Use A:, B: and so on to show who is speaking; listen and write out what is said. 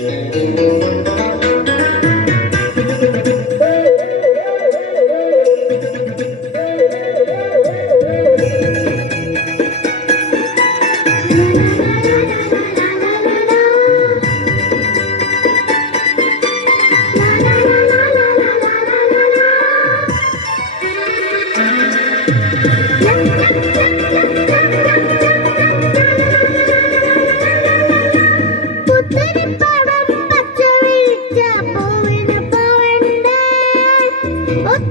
A: Música